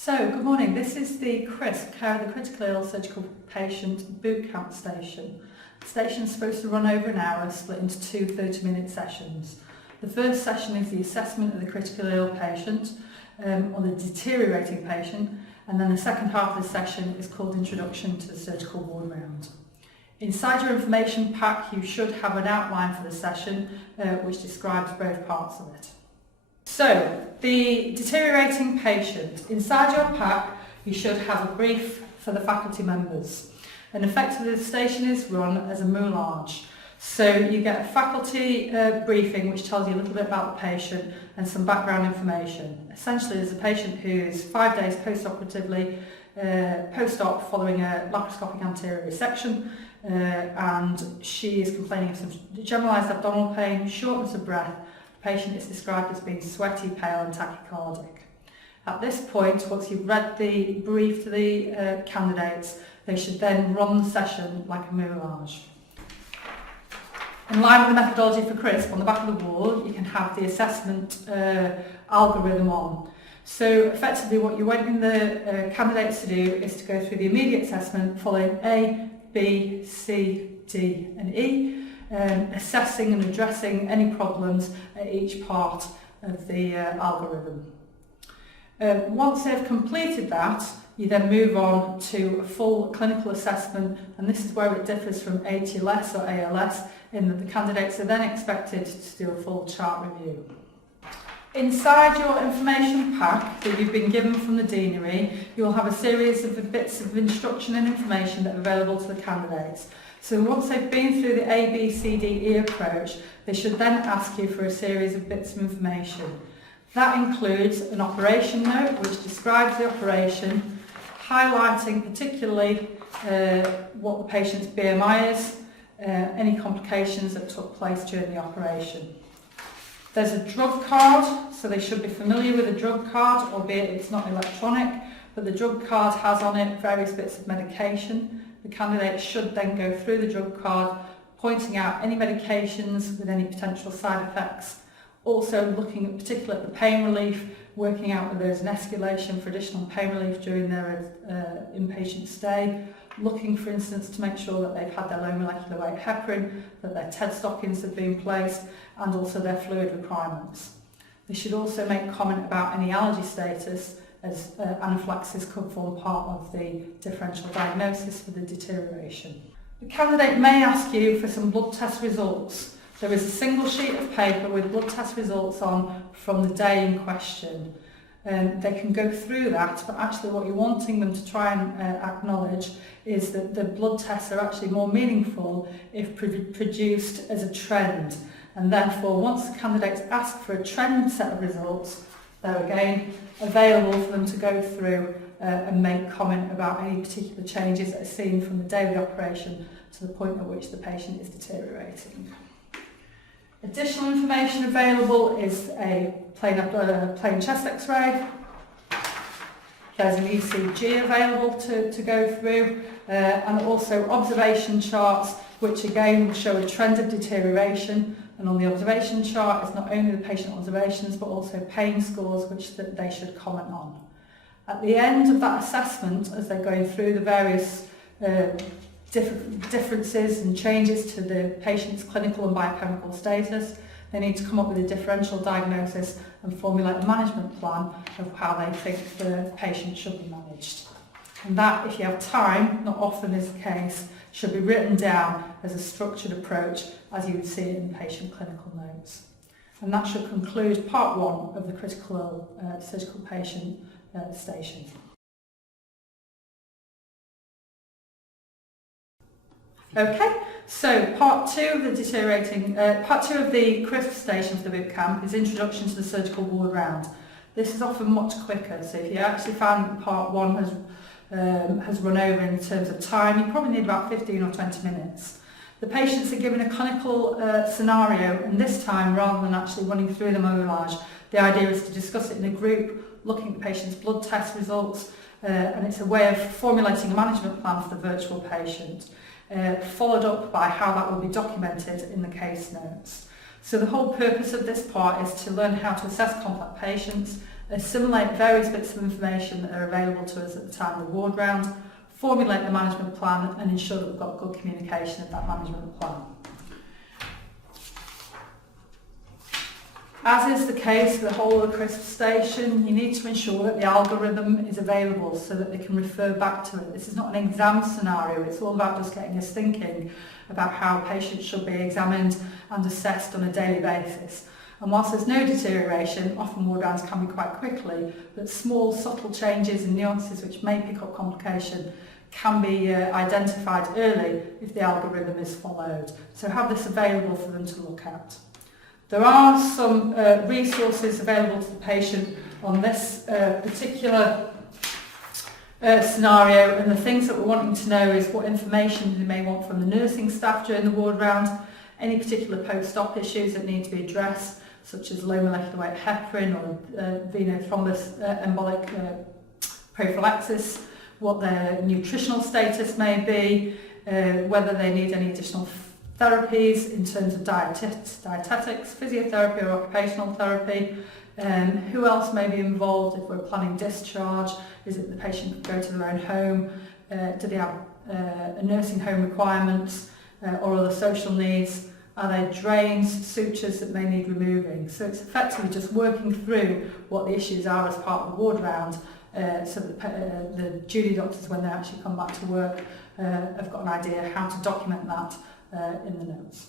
So, good morning. This is the CCrISP, Care of the Critically Ill Surgical Patient Bootcamp station. The station is supposed to run over an hour, split into two 30-minute sessions. The first session is the assessment of the critically ill patient, or the deteriorating patient, and then the second half of the session is called Introduction to the Surgical Ward Round. Inside your information pack, you should have an outline for the session, which describes both parts of it. So, the deteriorating patient. Inside your pack, you should have a brief for the faculty members. And effectively, the station is run as a moulage. So you get a faculty briefing which tells you a little bit about the patient and some background information. Essentially, there's a patient who is 5 days post-operatively, post-op following a laparoscopic anterior resection, and she is complaining of some generalised abdominal pain, shortness of breath. The patient is described as being sweaty, pale and tachycardic. At this point, once you've read the brief to the candidates, they should then run the session like a moulage. In line with the methodology for CCrISP, on the back of the wall, you can have the assessment algorithm on. So effectively what you want in the candidates to do is to go through the immediate assessment following A, B, C, D and E, assessing and addressing any problems at each part of the algorithm. Once they've completed that, you then move on to a full clinical assessment, and this is where it differs from ATLS or ALS, in that the candidates are then expected to do a full chart review. Inside your information pack that you've been given from the deanery, you'll have a series of bits of instruction and information that are available to the candidates. So once they've been through the A, B, C, D, E approach, they should then ask you for a series of bits of information. That includes an operation note which describes the operation, highlighting particularly what the patient's BMI is, any complications that took place during the operation. There's a drug card, so they should be familiar with a drug card, albeit it's not electronic, but the drug card has on it various bits of medication. The candidate should then go through the drug card, pointing out any medications with any potential side effects, also looking at particularly at the pain relief, working out whether there's an escalation for additional pain relief during their inpatient stay, looking for instance to make sure that they've had their low molecular weight heparin, that their TED stockings have been placed, and also their fluid requirements. They should also make comment about any allergy status, as anaphylaxis could form part of the differential diagnosis for the deterioration. The candidate may ask you for some blood test results. There is a single sheet of paper with blood test results on from the day in question. They can go through that, but actually what you're wanting them to try and acknowledge is that the blood tests are actually more meaningful if produced as a trend. And therefore, once the candidates ask for a trend set of results, they're again available for them to go through and make comment about any particular changes that are seen from the day of the operation to the point at which the patient is deteriorating. Additional information available is a plain chest x-ray. There's an ECG available to go through, and also observation charts, which again will show a trend of deterioration. And on the observation chart is not only the patient observations but also pain scores which they should comment on. At the end of that assessment, as they're going through the various differences and changes to the patient's clinical and biochemical status, they need to come up with a differential diagnosis and formulate a management plan of how they think the patient should be managed. And that, if you have time, not often is the case, should be written down as a structured approach as you would see it in patient clinical notes. And that should conclude part one of the critical ill surgical patient station. Okay, so part two of the CCrISP station for the bootcamp is Introduction to the Surgical Ward Round. This is often much quicker, so if you actually found that part one has run over in terms of time, you probably need about 15 or 20 minutes. The patients are given a clinical scenario, and this time, rather than actually running through the moulage, the idea is to discuss it in a group, looking at the patient's blood test results, and it's a way of formulating a management plan for the virtual patient, followed up by how that will be documented in the case notes. So the whole purpose of this part is to learn how to assess complex patients assimilate various bits of information that are available to us at the time of the ward round, formulate the management plan and ensure that we've got good communication of that management plan. As is the case for the whole of the CCrISP station, you need to ensure that the algorithm is available so that they can refer back to it. This is not an exam scenario, it's all about just getting us thinking about how patients should be examined and assessed on a daily basis. And whilst there's no deterioration, often ward rounds can be quite quickly, but small subtle changes and nuances which may pick up complication can be identified early if the algorithm is followed. So have this available for them to look at. There are some resources available to the patient on this particular scenario, and the things that we're wanting to know is what information they may want from the nursing staff during the ward round, any particular post-op issues that need to be addressed, such as low molecular weight heparin or venothrombus embolic prophylaxis, what their nutritional status may be, whether they need any additional therapies in terms of dietetics, physiotherapy or occupational therapy, who else may be involved if we're planning discharge, is it the patient could go to their own home, do they have a nursing home requirements or other social needs, are there drains, sutures that may need removing. So it's effectively just working through what the issues are as part of the ward round so that the duty doctors, when they actually come back to work, have got an idea how to document that in the notes.